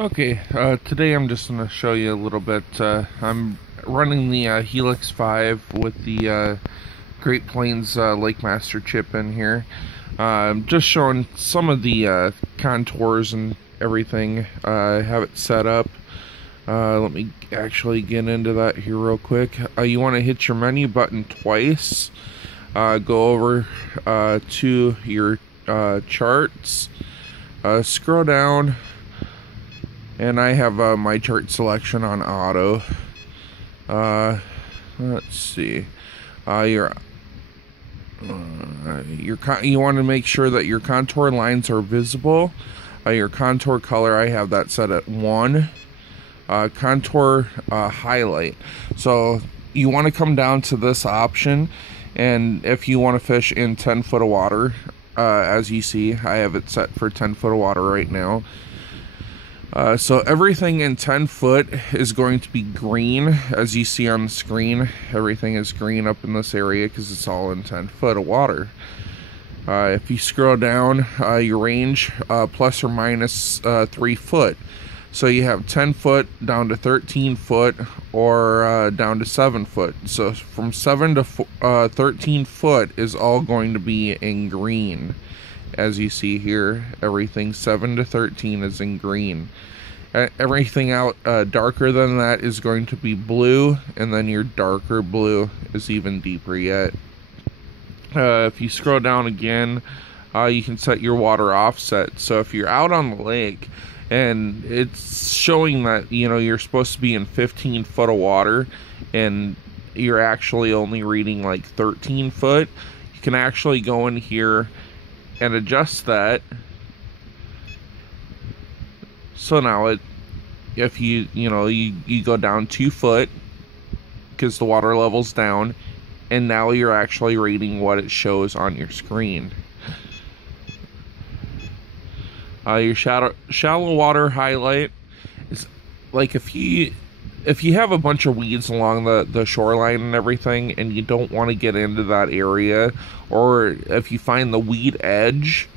Okay, today I'm just going to show you a little bit. I'm running the Helix 5 with the Great Plains Lake Master chip in here. Just showing some of the contours and everything. I have it set up. Let me actually get into that here real quick. You want to hit your menu button twice. Go over to your charts. Scroll down. And I have my chart selection on auto. Let's see. You want to make sure that your contour lines are visible. Your contour color, I have that set at 1. Contour highlight. So you want to come down to this option, and if you want to fish in 10 foot of water, as you see, I have it set for 10 foot of water right now. So everything in 10 foot is going to be green, as you see on the screen. Everything is green up in this area because it's all in 10 foot of water. If you scroll down, your range plus or minus 3 foot. So you have 10 foot down to 13 foot or down to 7 foot. So from 7 to 13 foot is all going to be in green. As you see here, everything 7 to 13 is in green. Everything out darker than that is going to be blue, and then your darker blue is even deeper yet. If you scroll down again, you can set your water offset. So if you're out on the lake and it's showing that you're supposed to be in 15 foot of water and you're actually only reading like 13 foot, you can actually go in here and adjust that. So now if you go down 2 foot because the water level's down, and now you're actually reading what it shows on your screen. Your shallow water highlight is like if you have a bunch of weeds along the shoreline and everything, and you don't want to get into that area, or if you find the weed edge,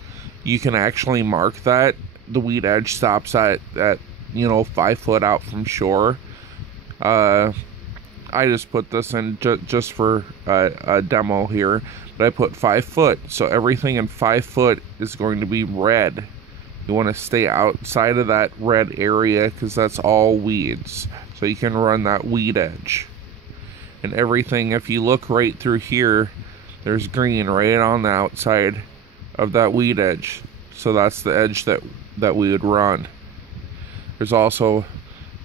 you can actually mark that. The weed edge stops at 5 foot out from shore. I just put this in just for a demo here, but I put 5 foot. So everything in 5 foot is going to be red. You want to stay outside of that red area because that's all weeds. So you can run that weed edge. And everything, if you look right through here, there's green right on the outside of that weed edge. So that's the edge that we would run. There's also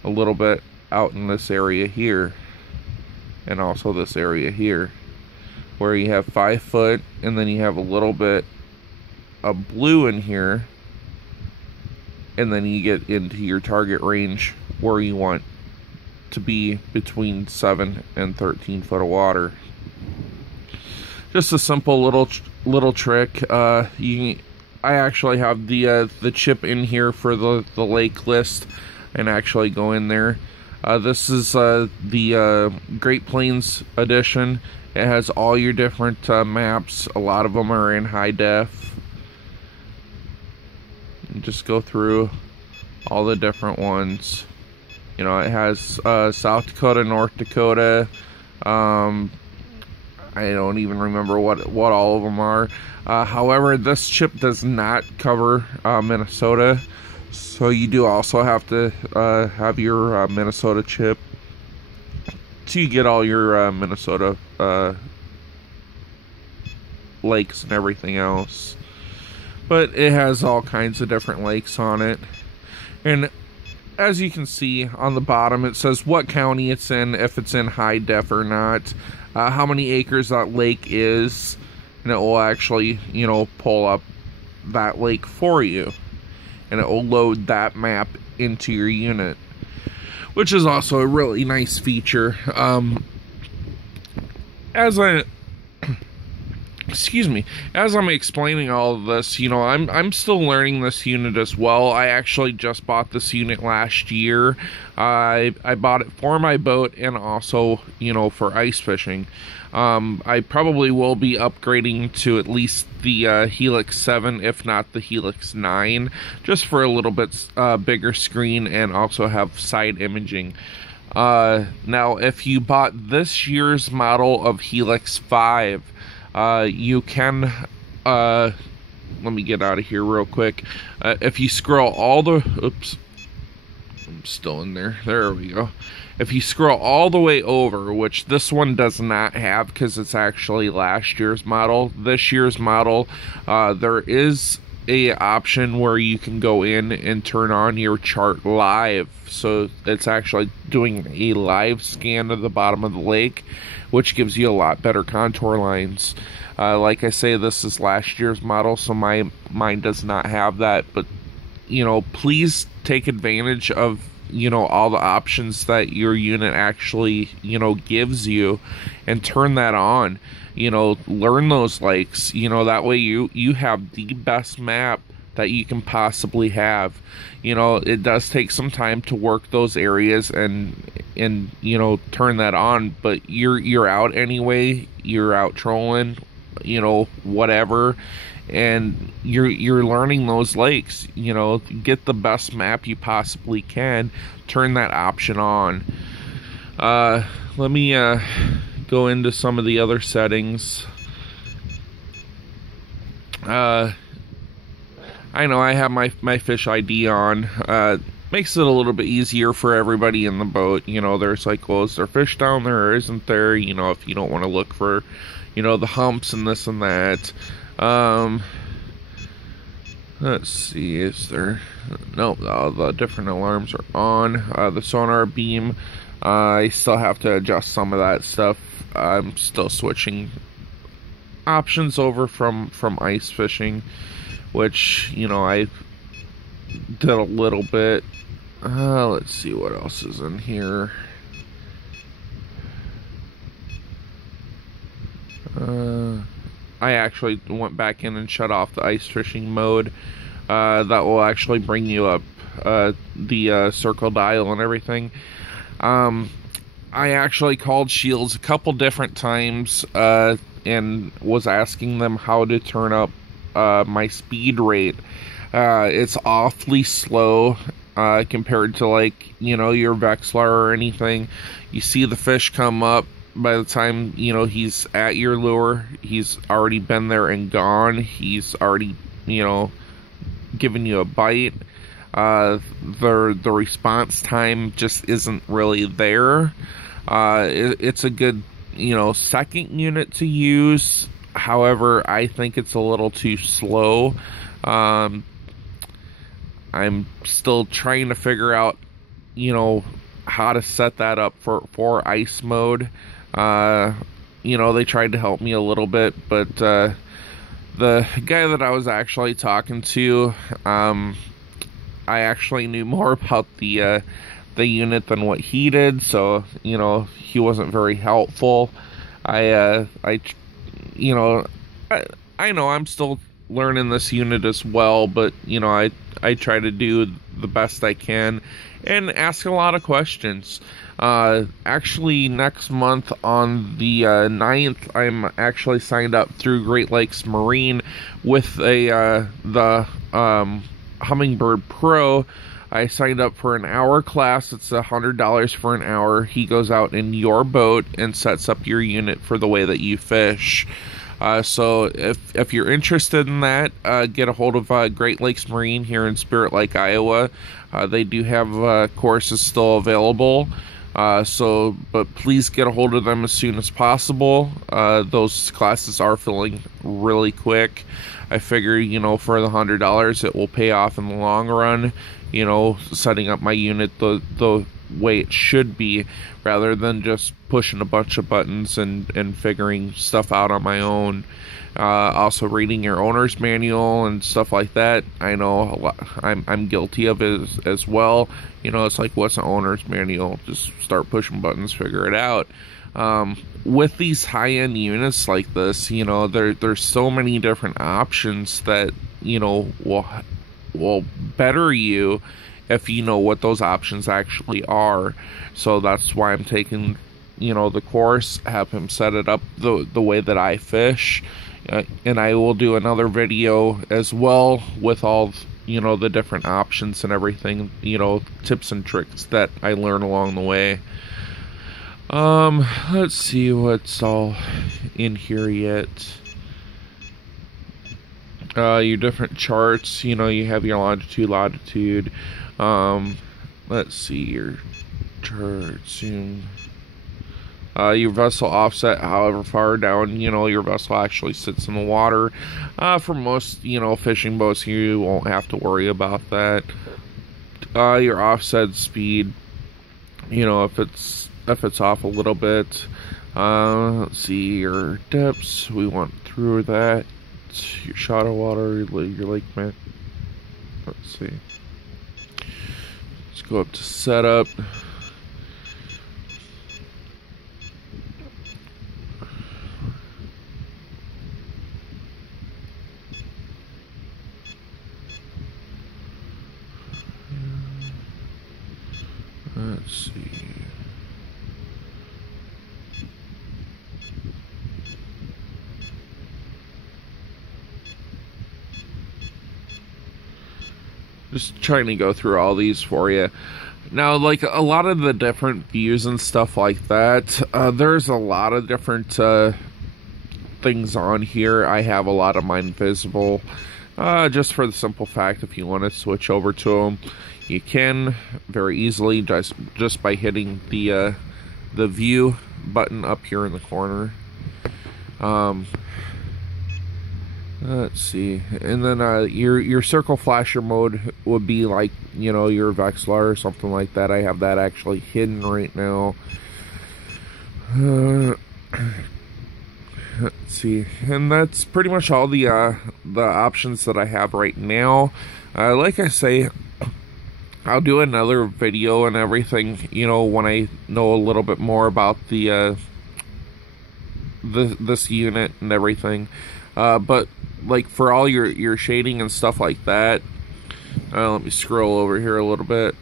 a little bit out in this area here, and also this area here, where you have 5 foot, and then you have a little bit of blue in here, and then you get into your target range where you want to be between 7 and 13 foot of water. Just a simple little trick. I actually have the chip in here for the lake list, and actually go in there. This is the Great Plains edition. It has all your different maps. A lot of them are in high def. And just go through all the different ones. It has South Dakota, North Dakota. I don't even remember what all of them are. However, this chip does not cover Minnesota, so you do also have to have your Minnesota chip to get all your Minnesota lakes and everything else. But it has all kinds of different lakes on it. And as you can see on the bottom, it says what county it's in, if it's in high def or not, how many acres that lake is, and it will actually, pull up that lake for you. And it will load that map into your unit, which is also a really nice feature. As excuse me, as I'm explaining all of this, you know, I'm still learning this unit as well. I actually just bought this unit last year. I bought it for my boat and also, you know, for ice fishing. I probably will be upgrading to at least the Helix 7, if not the Helix 9, just for a little bit bigger screen and also have side imaging. Now, if you bought this year's model of Helix 5, you can, let me get out of here real quick. If you scroll all the, oops, I'm still in there. There we go. If you scroll all the way over, which this one does not have because it's actually last year's model, this year's model, there is a option where you can go in and turn on your chart live. So it's actually doing a live scan of the bottom of the lake, which gives you a lot better contour lines. Like I say, this is last year's model, so mine does not have that. But, you know, please take advantage of, you know, all the options that your unit actually, you know, gives you, and turn that on. You know, learn those lakes. You know, that way you have the best map that you can possibly have. You know, it does take some time to work those areas and you know, turn that on, but you're out anyway. You're out trolling, you know, whatever, and you're learning those lakes. You know, get the best map you possibly can. Turn that option on. Let me go into some of the other settings. I know I have my fish ID on. Makes it a little bit easier for everybody in the boat. You know, there's like, well, is there fish down there or isn't there? You know, if you don't want to look for, you know, the humps and this and that. Let's see, is there, nope, all the different alarms are on. The sonar beam, I still have to adjust some of that stuff. I'm still switching options over from ice fishing, which, you know, I did a little bit. Let's see what else is in here. I actually went back in and shut off the ice fishing mode. That will actually bring you up the circle dial and everything. I actually called Shields a couple different times and was asking them how to turn up my speed rate. It's awfully slow compared to, like, you know, your Vexlar or anything. You see the fish come up. By the time, you know, he's at your lure, he's already been there and gone. He's already, you know, given you a bite. The response time just isn't really there. It's a good, you know, second unit to use. However, I think it's a little too slow. I'm still trying to figure out, you know, how to set that up for ice mode. You know, they tried to help me a little bit, but the guy that I was actually talking to, I actually knew more about the unit than what he did, so, you know, he wasn't very helpful. You know, I know I'm still learning this unit as well, but, you know, I try to do the best I can and ask a lot of questions. Actually, next month on the 9th, I'm actually signed up through Great Lakes Marine with the Humminbird Pro. I signed up for an hour class. It's $100 for an hour. He goes out in your boat and sets up your unit for the way that you fish. So if you're interested in that, get a hold of Great Lakes Marine here in Spirit Lake, Iowa. They do have courses still available. But please get a hold of them as soon as possible. Those classes are filling really quick. I figure, you know, for the $100, it will pay off in the long run. You know, setting up my unit the way it should be, rather than just pushing a bunch of buttons and figuring stuff out on my own. Also reading your owner's manual and stuff like that. I know a lot, I'm guilty of it as well. You know, it's like, what's an owner's manual? Just start pushing buttons, figure it out. With these high-end units like this, you know, there's so many different options that, you know, will better you if you know what those options actually are. So that's why I'm taking, you know, the course, have him set it up the way that I fish, and I will do another video as well with all, you know, the different options and everything, you know, tips and tricks that I learn along the way. Let's see what's all in here yet. Your different charts, you know, you have your longitude, latitude. Let's see your chart, zoom. Your vessel offset, however far down, you know, your vessel actually sits in the water. For most, you know, fishing boats, you won't have to worry about that. Your offset speed, you know, if it's off a little bit. Let's see your depths. We went through that. Your shot of water, your lake man. Let's see. Let's go up to setup. Let's see. Just trying to go through all these for you. Now, like a lot of the different views and stuff like that, there's a lot of different things on here. I have a lot of mine visible, just for the simple fact if you want to switch over to them, you can very easily just by hitting the view button up here in the corner. Let's see, and then your circle flasher mode would be like, you know, your Vexlar or something like that. I have that actually hidden right now. Let's see, and that's pretty much all the options that I have right now. Like I say, I'll do another video and everything, you know, when I know a little bit more about this unit and everything. But like for all your shading and stuff like that, let me scroll over here a little bit.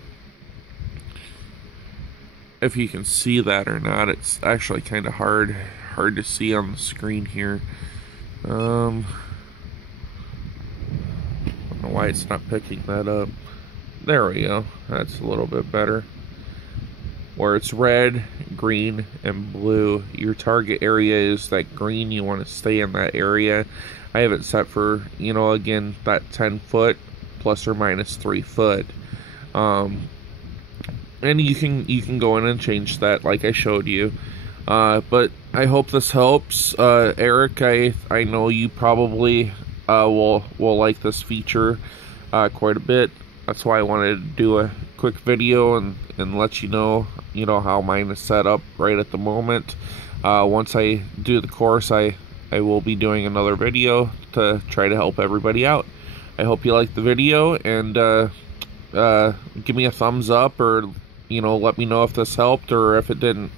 If you can see that or not, it's actually kind of hard to see on the screen here. I don't know why it's not picking that up. There we go. That's a little bit better. Where it's red, green, and blue. Your target area is that green. You want to stay in that area. I have it set for, you know, again, that 10 foot plus or minus 3 foot. And you can go in and change that like I showed you. But I hope this helps. Eric, I know you probably will like this feature quite a bit. That's why I wanted to do a quick video and let you know how mine is set up right at the moment. Once I do the course, I will be doing another video to try to help everybody out. I hope you liked the video, and give me a thumbs up, or let me know if this helped or if it didn't.